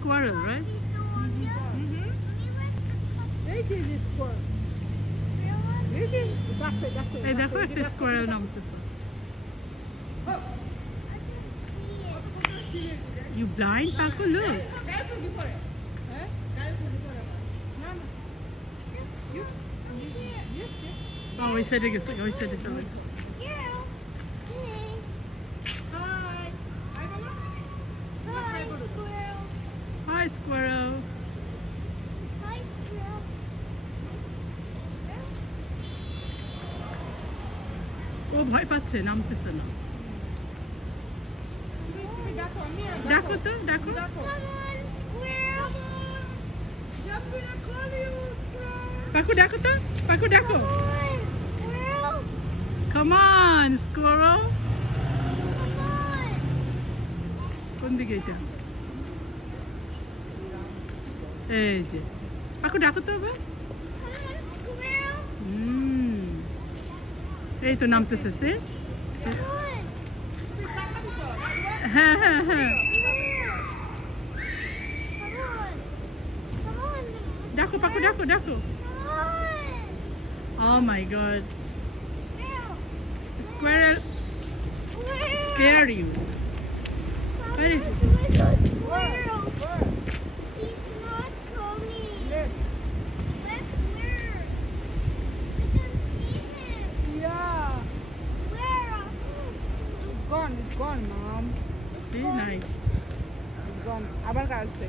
squirrel, right? This is a squirrel. That's it. এই দেখো একটা squirrel নামতেছে। You blind, Paco? Look. Oh, we said it. We said it already. Hi, squirrel. ও ভয় পাচ্ছে, নামতেছে না। ডাকো তো, ডাকো। পাকু ডাকো তো, পাকু ডাকো। Come on, squirrel. কোন দিকে এটা? এই যে পাকু ডাকো তো আবার। এই তো নামতেছে সে। হ্যাঁ হ্যাঁ হ্যাঁ, ডাকো পাকু ডাকো ডাকো। Oh my god, squirrel scare you. Where is it? It's gone, Mom. See, nice. It's gone. Abar ka asbe.